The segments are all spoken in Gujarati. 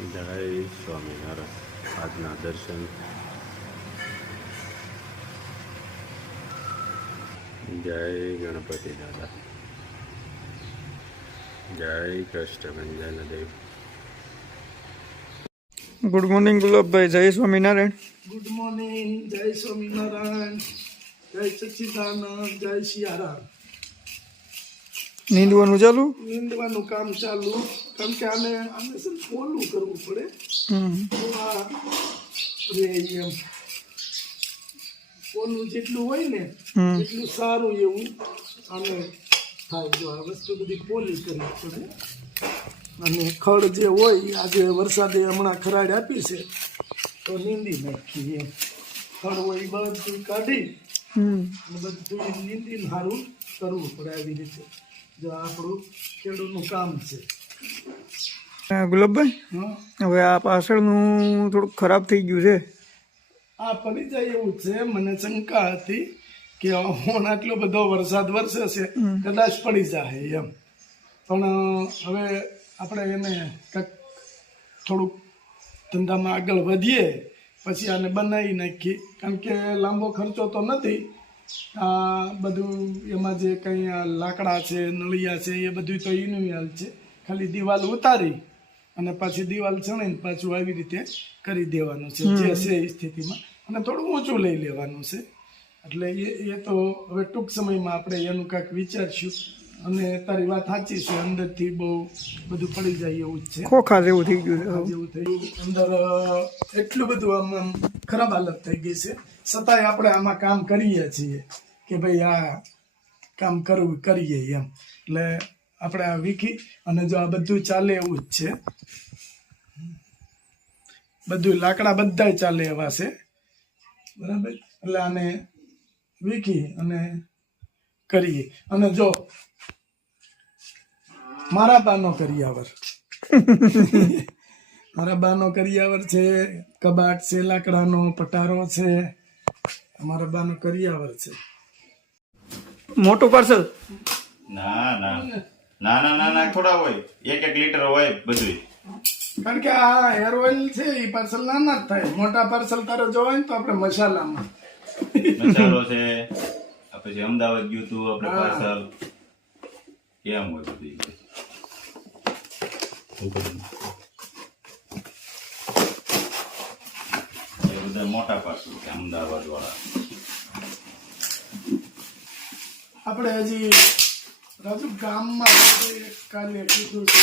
જય સ્વામિનારાયણ. આજના દર્શન. જય ગણપતિ દાદા. જય કષ્ટભંજન દેવ. Good morning Gulabbhai. જય સ્વામિનારાયણ. Good morning. જય સ્વામિનારાયણ. જય સચ્ચિદાનંદ. જય સિયારામ. નીંદવાનું ચાલુ. નીંદવાનું કામ ચાલુ, કારણ કે આને છે ને પોલું કરવું પડે. તો આ રે એમ પોલું જેટલું હોય ને એટલું સારું એવું આને થાય. જો આ વસ્તુ બધી પોલી કરવી પડે. અને ખડ જે હોય, આજે વરસાદે હમણાં ખરાડ આપી છે તો નીંદી નાખી. એમ ખડ હોય એ બધું કાઢી અને બધું નીંદીને સારું કરવું પડે. આવી રીતે જો આપણું ખેડૂતનું કામ છે. ગુલાબભાઈ, હા, હવે આ પાછળનું થોડુંક ખરાબ થઈ ગયું છે. આ પડી જાય એવું છે. મને શંકા હતી કે હું આટલો બધો વરસાદ વરસે છે, કદાચ પડી જાય એમ. પણ હવે આપણે એને કંઈક થોડુંક ધંધામાં આગળ વધીએ પછી આને બનાવી નાખીએ, કારણ કે લાંબો ખર્ચો તો નથી. આ બધું એમાં જે કંઈ લાકડા છે, નળિયા છે, એ બધું તો એનું હાલ છે. ખાલી દિવાલ ઉતારી અને પાછી દિવાલ ચણીને પાછું આવી રીતે કરી દેવાનું છે જે છે એ સ્થિતિમાં, અને થોડું ઊંચું લઈ લેવાનું છે. એટલે એ તો હવે ટૂંક સમયમાં આપણે એનું કાંઈક વિચારશું. અને તારી વાત સાચી છે, અંદરથી બહુ બધું પડી જાય એવું જ છે. ખોખા જેવું થઈ ગયું છે. જેવું થયું અંદર એટલું બધું આમ ખરાબ હાલત થઈ ગઈ છે. છતાંય આપણે આમાં કામ કરીએ છીએ કે ભાઈ આ કામ કરવું કરીએ એમ. એટલે આપણે આ વીખી અને જો આ બધું ચાલે એવું જ છે. બધું લાકડા બધા ચાલે એવા છે, બરાબર. એટલે આને વીખી અને કરીએ. અને જો મારા બાનો કરિયાવર મારા બાનો કરિયાવર છે, કબાટ છે, લાકડાનો પટારો છે, મારા બાનો કરિયાવર છે. મોટું પાર્સલ. ના ના નાના નાના થોડા હોય, 1-1 લીટર હોય બધું. કારણ કે આ હેર ઓઇલ છે એ પાર્સલ નાના જ થાય. મોટા પાર્સલ તારે જોવાય ને તો આપણે મસાલામાં મસાલો છે. પછી અમદાવાદ ગયું તું આપણે પાર્સલ. કેમ હોય બધું? એ બધા મોટા પાર્સલ છે અમદાવાદ વાળા. આપણે હજી રાજુ ગામમાં કાલે કીધું છે.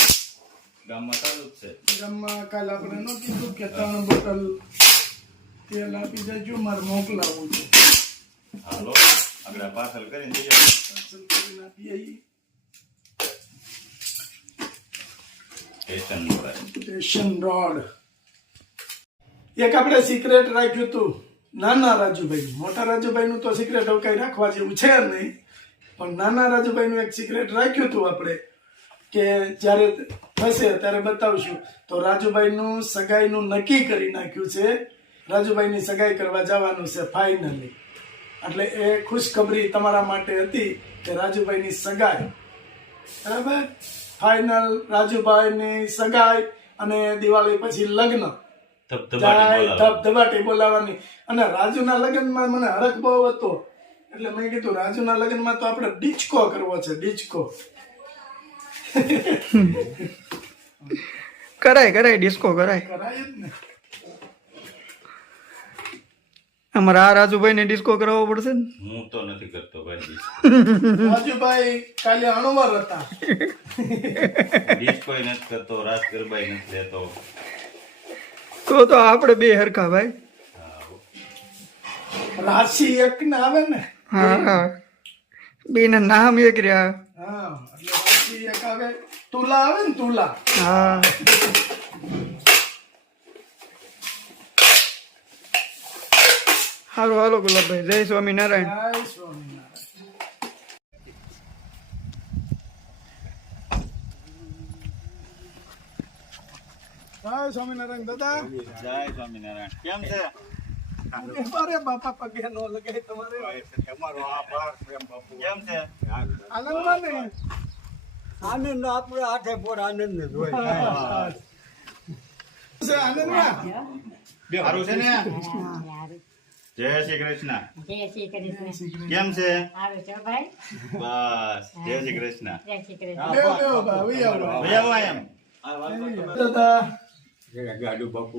ગામમાં સારું જ છે. ગામમાં કાલે આપણે ન કીધું કે 3 બોટલ તેલ આપી દેજો, મારે મોકલાવવું છે. હાલો આગળ પાર્સલ કરીને જઈએ. પાર્સલ કરીને આપી આવી. Station road. એક આપણે સિક્રેટ રાખ્યું હતું નાના રાજુભાઈ. મોટા રાજુભાઈ નું તો સિક્રેટ હવે કઈ રાખવા જેવું છે નહીં, પણ નાના રાજુભાઈ નું એક સિક્રેટ રાખ્યું હતું આપણે કે જ્યારે થશે ત્યારે બતાવશું. તો રાજુભાઈ નું સગાઈ નું નક્કી કરી નાખ્યું છે. રાજુભાઈ ની સગાઈ કરવા જવાનું છે ફાઇનલી. એટલે એ ખુશખબરી તમારા માટે હતી કે રાજુભાઈ ની સગાઈ, બરાબર, ફાઇનલ. રાજુભાઈ ની સગાઈ અને દિવાળી પછી લગ્ન ધબધબાટી બોલાવાની. અને રાજુના લગ્નમાં મને હરખ બહુ હતો, એટલે મેં કીધું રાજુના લગ્નમાં તો આપણે ડિચકો કરવો છે. ડિચકો કરાય ડિસ્કો કરાય. કરાય જ ને. અમારે આ રાજુભાઈ ને ડિસ્કો કરાવવો પડશે ને. હું તો નથી કરતો ભાઈ. રાજુભાઈ કાલે અણવર હતા. ડિસ્કો નથી કરતો, રાસ ગરબાઈ નથી લેતો. તો આપણે બે હરખા ભાઈ. રાશિ એક ને આવે ને. હા, બે ના નામ એક રહ્યા. હા, એટલે રાશિ એક આવે. તુલા આવે ને, તુલા. હા, સારું. હાલો ગુલાબભાઈ. જય સ્વામિનારાયણ. જય સ્વામિનારાયણ. જય સ્વામિનારાયણ દાદા. જય સ્વામિનારાયણ. કેમ છે? અરે બાપા પગે નો લગાય તમારે. કેમ છે? આનંદમાં ને આનંદ આપણે હાથે પોર આનંદ જ હોય. આનંદમાં સારું છે ને? જય શ્રી કૃષ્ણ. જય શ્રી કૃષ્ણ. કેમ છે? સારું છે ભાઈ. બસ જય શ્રી કૃષ્ણ. જય શ્રી કૃષ્ણ. બેહો, બેહો બા, વહી આવો. ભાઈ આવો એમ. દાદા ગાડું બાપુ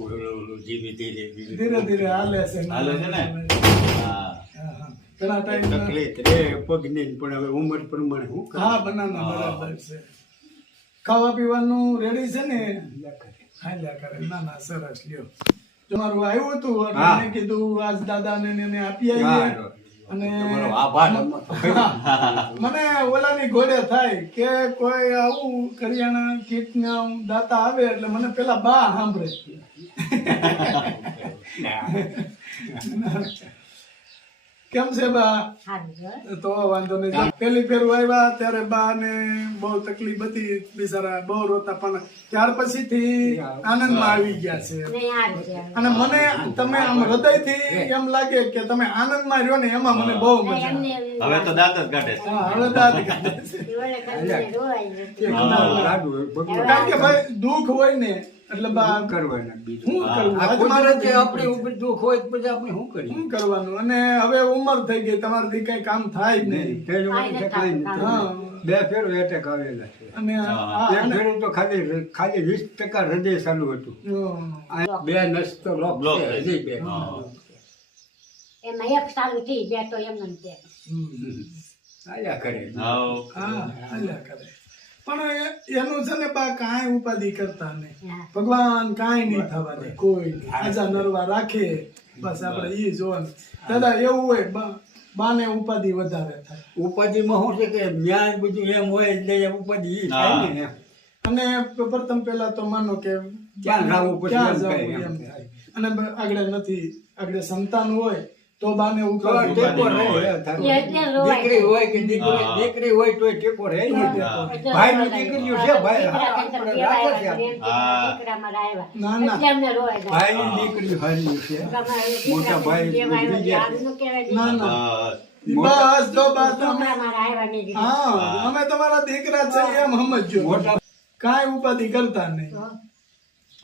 ધીરે ધીરે ધીરે ધીરે હાલે છે હાલે છે ને? હા. હા. ઘણા ટાઈમ તકલીફ રે પગની પણ હવે ઉંમર પ્રમાણે હું હા બનાના બરાબર છે ખાવા પીવાનું રેડી છે ને હાલ્યા કરે ના ના સરસ લ્યો તમારું આવ્યું હતું એટલે હા. મેં કીધું આજ દાદાને ને એને આપી આવીએ અને તમારો આભાર મને ઓલાની ઘોડે થાય કે કોઈ આવું કરિયાણા કીટ ને આવું દાતા આવે એટલે મને પેલા બા સાંભળે કેમ છે બા સારું છે. તો વાંધો નહીં પેલી ફેરું આવ્યા ત્યારે બા ને બહુ તકલીફ હતી બિચારા બહુ રોતા પણ ત્યાર પછી થી આનંદમાં આવી ગયા છે નહીં, સારું છે. અને મને તમે આમ હૃદયથી એમ લાગે કે તમે આનંદમાં રહ્યો ને એમાં મને બહુ મજા આવે. એમને હવે તો દાંત જ કાઢે છે. હા, હવે દાદ કાઢે છે. ઓલે કરીને રોવાય છે. કારણ કે ભાઈ દુઃખ હોય ને એટલે બા કરવાના બીજું શું કરવું આ આજ મારે કુદરતે આપણી ઉપર દુઃખ હોય તો પછી આપણે શું કરીએ શું કરવાનું અને હવે ઉંમર થઈ ગઈ તમારાથી કઈ કામ થાય જ નહીં પેલું વખતે કાંઈ નથી. હા બે ફેરો એટેક આવેલા છે અને એક ફેરું તો ખાલી 20% હૃદય ચાલુ હતું આ બે નસ તો લોક બ્લોક છે થઈ હજી બે હા. એમાં એક સારું થી બે તો એમને ને તે. આયા કરે હાઉ. હા હાલ્યા કરે પણ એનું છે ને બા કાંઈ ઉપાધિ કરતા નહીં હા. ભગવાન કાંઈ નહીં થવા દે કોઈ નહીં. આજા નરવા રાખે બસ આપણે ઈ જોવાનું દાદા એવું હોય બાને ઉપાધિ વધારે થાય ઉપાધિમાં શું છે કે ન્યાય બધું એમ હોય એટલે એ ઉપાધિ ઈ થાય ને એમ. અને પ્રથમ પહેલા તો માનો કે ક્યાં જાવું પછી ક્યાં એમ જાવું થાય, એમ એમ થાય અને આગળ નથી આગળ સંતાન હોય તો બાને તો ઉપાધિ ટેકો ઉપાધિ ન રહે, હોય. થાય. એટલે રોવાય. દીકરી હોય કે હા. દીકરી હોય તો ટેકો રહે ને. હા. એટલે ભાઈની રોવાય. દીકરીઓ છે, ભાઈ. દીકરા હા, કંઈક આપણે કહેવાય રાખે છે. આપણે એમ કે હા. દીકરામાં આવ્યા. ના, ના. એટલે એમને રોવાય જાય. ભાઈની દીકરી હારી છે તમારે મોટા દીકરા ભાઈ કહેવાય આવ્યા. બીજા. આજનું કહેવાય નહીં. ના ના બસ. બસ જો બા તમે છોકરામાં આવ્યા નહીં દીકરા. હા અમે તમારા દીકરા છે એમ સમજો મોટા કાંઈ ઉપાધિ કરતા નહીં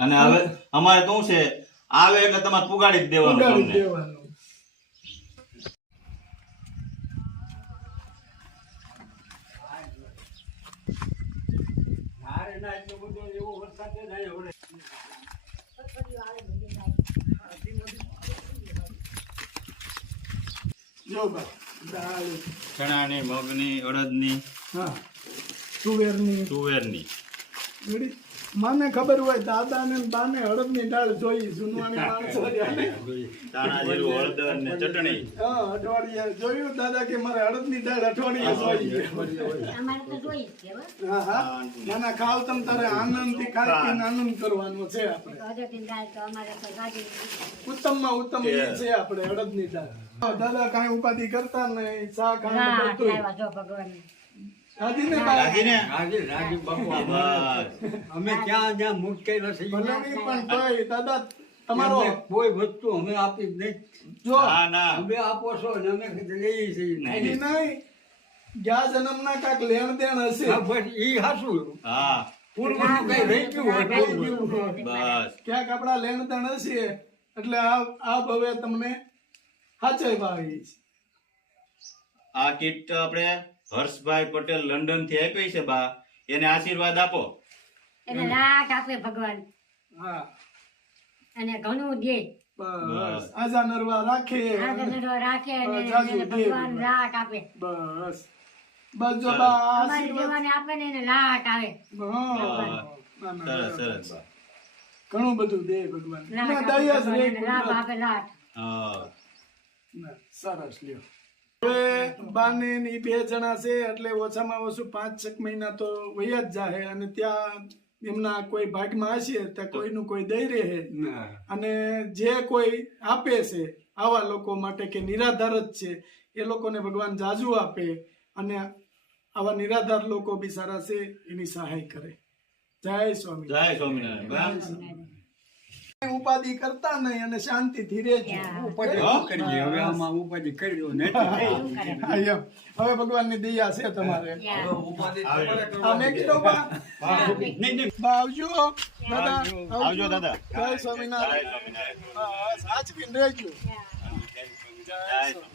અને હવે અમારે તો શું છે આવે એટલે તમારે પુગાડી જ દેવાનું ઉગાડી તમને. દેવાનું હારે ના એટલો બધો એવો વરસાદ છે ને હવે. જો બા દાળ ચણાની, મગની, અડદની, હા તુવેરની તુવેરની. જોડી મને ખબર હોય દાદા ને બાને હળદની દાળ જોઈ જૂનવાણી માણસો રહ્યા. ધાણા, જીરું, હળદર ને ચટણી. હા અઠવાડિયે જોયું દાદા કે મારે હળદની દાળ અઠવાડિયે જોઈએ અમારે તો જોઈ જ છે હો. હા હા ના ના ખાવ તમ તારે આનંદથી ખાઈ પીને આનંદ કરવાનો છે આપણે અડદની દાળ તો અમારે તો ગાડી ઉત્તમમાં ઉત્તમ એ છે આપણે હળદની દાળ દાદા કાંઈ ઉપાધિ કરતા નહીં ચા ના ખાવાનું બધું લાવ્યા જો ભગવાન. રાજી ને બા? રાજીને? રાજી બાપુ બસ. અમે ક્યાં જ્યાં મુશ્કેલ હશે ભલે નહીં પણ તોય દાદા તમારો એમને કોઈ વસ્તુ અમે આપી જ નહીં. જો ના ના અમે આપો છો ને અમે લઈએ છીએ એની નહીં ગયા જન્મના કાંઈક લેણ દેણ હશે હા, બસ ઈ હાચું. હા પૂર્વનું કઈ રહી ગયું હોય તો બસ. ક્યાંક આપણા લેણ દેણ હશે એટલે આ હવે તમને સાચવવા આવી છે આ કીટ આપણે હર્ષભાઈ પટેલ લંડન થી આપી છે બા એને આશીર્વાદ આપો. એટલે રાત આપે ભગવાન હા અને ઘણું દે. બસ આજા નરવા રાખે આ ગધેડો રાખે અને જાજુ એને દે ભગવાન બધા. રાત આપે. બસ બસ જો બા અમારી આશીર્વાદ જેવાને આપે ને એને લાટ આવે. હા. ના, ના, સરસ સરસ બા. ઘણું બધું દે ભગવાન લાટ ના, આપે દયા જ રે ભગવાન, એને લાભ કુદરત. આપે લાટ. હા ના, સરસ લ્યો હવે બાને ને ઈ બે જણા છે એટલે ઓછામાં ઓછું 5-6 મહિના તો વયા જ જાહે અને ત્યાં એમના કોઈ ભાગમાં હશે ત્યાં કોઈનું કોઈ દઈ રહે ના. અને જે કોઈ આપે છે આવા લોકો માટે કે નિરાધાર જ છે એ લોકોને ભગવાન જાજુ આપે અને આવા નિરાધાર લોકો બી સારા છે એની સહાય કરે જય સ્વામી જય સ્વામિનારાયણ બા. ઉપાધિ કરતા નહીં અને શાંતિથી રહેજો. ઉપાધિ શું કરીએ હવે આમાં ઉપાધિ કર્યો નથી. હા, એમ. હવે ભગવાનની દયા છે તમારે. હા, મેં કીધું બા. બા, આવજો દાદા. આવજો દાદા. જય સ્વામિનારાયણ. હા, સાચવીને રહેજો. જય સ્વામિનારાયણ.